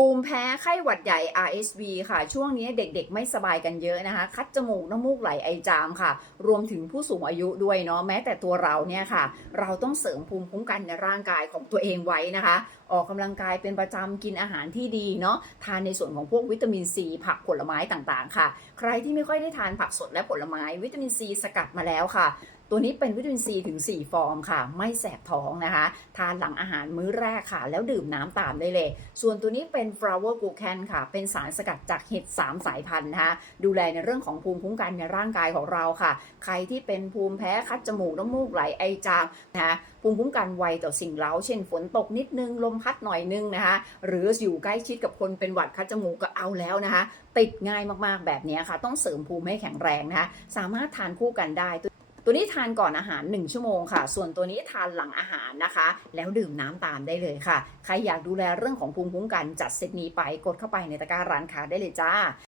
ภูมิแพ้ไข้หวัดใหญ่ RSV ค่ะ ช่วงนี้เด็กๆ ไม่สบายกันเยอะนะคะ คัดจมูกน้ำมูกไหลไอจามค่ะ รวมถึงผู้สูงอายุด้วยเนาะแม้แต่ตัวเราเนี่ยค่ะ เราต้องเสริมภูมิคุ้มกันในร่างกายของตัวเองไว้นะคะ ออกกำลังกายเป็นประจำกินอาหารที่ดีเนาะทานในส่วนของพวกวิตามินซีผักผลไม้ต่างๆ ค่ะ ใครที่ไม่ค่อยได้ทานผักสดและผลไม้วิตามินซีสกัดมาแล้วค่ะตัวนี้เป็นวิตามินซีถึง 4 ฟอร์มค่ะ ไม่แสบท้องนะคะ ทานหลังอาหารมื้อแรกค่ะ แล้วดื่มน้ำตามได้เลย ส่วนตัวนี้เป็น flower g l u c a n ค่ะ เป็นสารสกัดจากเห็ด 3 สายพันธุ์นะคะ ดูแลในเรื่องของภูมิคุ้มกันในร่างกายของเราค่ะ ใครที่เป็นภูมิแพ้คัดจมูกน้ำมูกไหลไอจามนะคะภูมิคุ้มกันไวต่อสิ่งเร้า เช่นฝนตกนิดนึง ลมพัดหน่อยนึงนะคะ หรืออยู่ใกล้ชิดกับคนเป็นหวัดคัดจมูกก็เอาแล้วนะคะ ติดง่ายมากๆแบบนี้ค่ะ ต้องเสริมภูมิให้แข็งแรงนะคะ สามารถทานคู่กันได้ ตัวนี้ทานก่อนอาหาร 1 ชั่วโมงค่ะ ส่วนตัวนี้ทานหลังอาหารนะคะ แล้วดื่มน้ำตามได้เลยค่ะ ใครอยากดูแลเรื่องของภูมิคุ้มกันจัดเซตนี้ไปกดเข้าไปในตะกร้าร้านค้าได้เลยจ้า